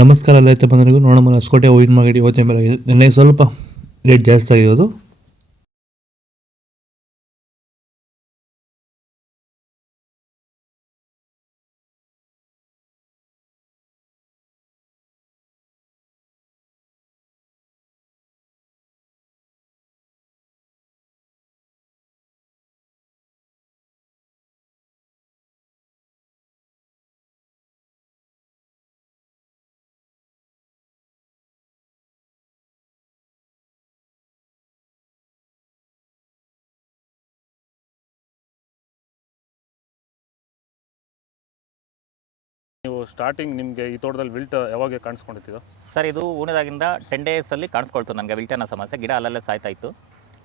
ನಮಸ್ಕಾರ ರೈತ ಬಂಧುಗಳಿಗೂ. ನೋಡೋಣ ಹೊಸಕೋಟೆ ಹೂವಿನ ಮಾರ್ಕೆಟ್ ಇವತ್ತಿನ ಬೆಲೆ ಆಗಿದೆ. ನಿನ್ನೆ ಸ್ವಲ್ಪ ರೇಟ್ ಜಾಸ್ತಿ ಆಗಿರೋದು. ನೀವು ಸ್ಟಾರ್ಟಿಂಗ್ ನಿಮಗೆ ಈ ತೋಟದಲ್ಲಿ ವಿಲ್ಟ್ ಯಾವಾಗ ಕಾಣಿಸ್ಕೊಂಡಿತ್ತು? ಸರ್, ಇದು ಹೂಣಿದಾಗಿಂದ 10 ಡೇಸಲ್ಲಿ ಕಾಣಿಸ್ಕೊಳ್ತು ನನಗೆ ವಿಲ್ಟ್ ಅನ್ನೋ ಸಮಸ್ಯೆ. ಗಿಡ ಅಲ್ಲಲ್ಲೇ ಸಾಯ್ತಾ ಇತ್ತು.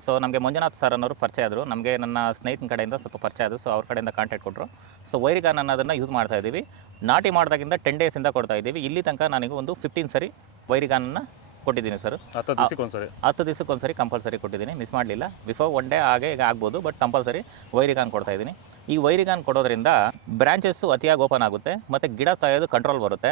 ಸೊ ನಮಗೆ ಮಂಜುನಾಥ್ ಸರ್ ಅನ್ನೋರು ಪರಿಚಯ ಆದರು. ನಮಗೆ ನನ್ನ ಸ್ನೇಹಿತನ ಕಡೆಯಿಂದ ಸ್ವಲ್ಪ ಪರಿಚಯ ಆದರು. ಸೊ ಅವ್ರ ಕಡೆಯಿಂದ ಕಾಂಟ್ಯಾಕ್ಟ್ ಕೊಟ್ಟರು. ಸೊ ವೈರಿಗಾನ್ ಅನ್ನೋದನ್ನು ಯೂಸ್ ಮಾಡ್ತಾ ಇದ್ದೀವಿ. ನಾಟಿ ಮಾಡಿದಾಗಿಂದ 10 ಡೇಸಿಂದ ಕೊಡ್ತಾ ಇದ್ದೀವಿ. ಇಲ್ಲಿ ತನಕ ನನಗೆ ಒಂದು 15 ಸರಿ ವೈರಿಗಾನನ್ನು ಕೊಟ್ಟಿದ್ದೀನಿ ಸರ್. 10 ದಿವಸಕ್ಕೊಂದ್ಸರಿ ಕಂಪಲ್ಸರಿ ಕೊಟ್ಟಿದ್ದೀನಿ, ಮಿಸ್ ಮಾಡಲಿಲ್ಲ. ಬಿಫೋರ್ 1 ಡೇ ಹಾಗೆ ಈಗ ಆಗ್ಬೋದು, ಬಟ್ ಕಂಪಲ್ಸರಿ ವೈರಿಗಾನ್ ಕೊಡ್ತಾ ಇದ್ದೀನಿ. ಈ ವೈರಿಗಾನ್ ಕೊಡೋದ್ರಿಂದ ಬ್ರಾಂಚಸ್ಸು ಅತಿಯಾಗಿ ಓಪನ್ ಆಗುತ್ತೆ ಮತ್ತು ಗಿಡ ಸಾಯೋದು ಕಂಟ್ರೋಲ್ ಬರುತ್ತೆ.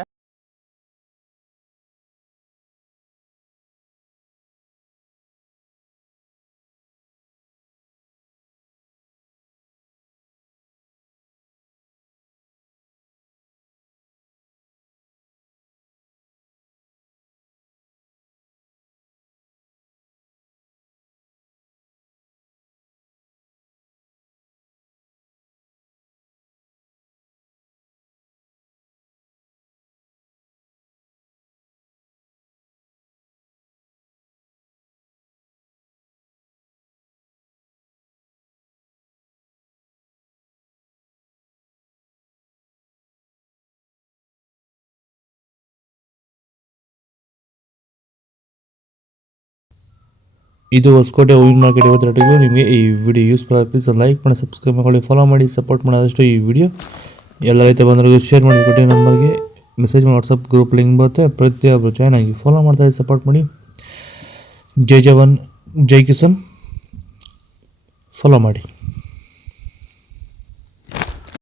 ಇದು ಹೊಸಕೋಟೆ ಹೂವಿನ ಮಾರ್ಕೆಟ್ ಇವತ್ತು ರೇಟಿಗೂ. ನಿಮಗೆ ಈ ವಿಡಿಯೋ ಯೂಸ್ಫುಲ್ ಆಗಿ ಪ್ಲೀಸ್ ಲೈಕ್ ಮಾಡಿ, ಸಬ್ಸ್ಕ್ರೈಬ್ ಮಾಡಿ, ಫಾಲೋ ಮಾಡಿ, ಸಪೋರ್ಟ್ ಮಾಡೋದಷ್ಟು ಈ ವಿಡಿಯೋ ಎಲ್ಲ ರೈತ ಬಂಧುಗಳಿಗೂ ಶೇರ್ ಮಾಡಿ. ಕೊಟ್ಟೆ ನಂಬರ್ಗೆ ಮೆಸೇಜ್ ಮಾಡಿ, ವಾಟ್ಸಪ್ ಗ್ರೂಪ್ ಲಿಂಕ್ ಬರುತ್ತೆ. ಪ್ರತಿಯೊಬ್ಬರು ಜಾಯ್ನ್ ಆಗಿ ಫಾಲೋ ಮಾಡ್ತಾ ಸಪೋರ್ಟ್ ಮಾಡಿ. ಜೈ ಜವಾನ್ ಜೈ ಕಿಸಾನ್ ಫಾಲೋ ಮಾಡಿ.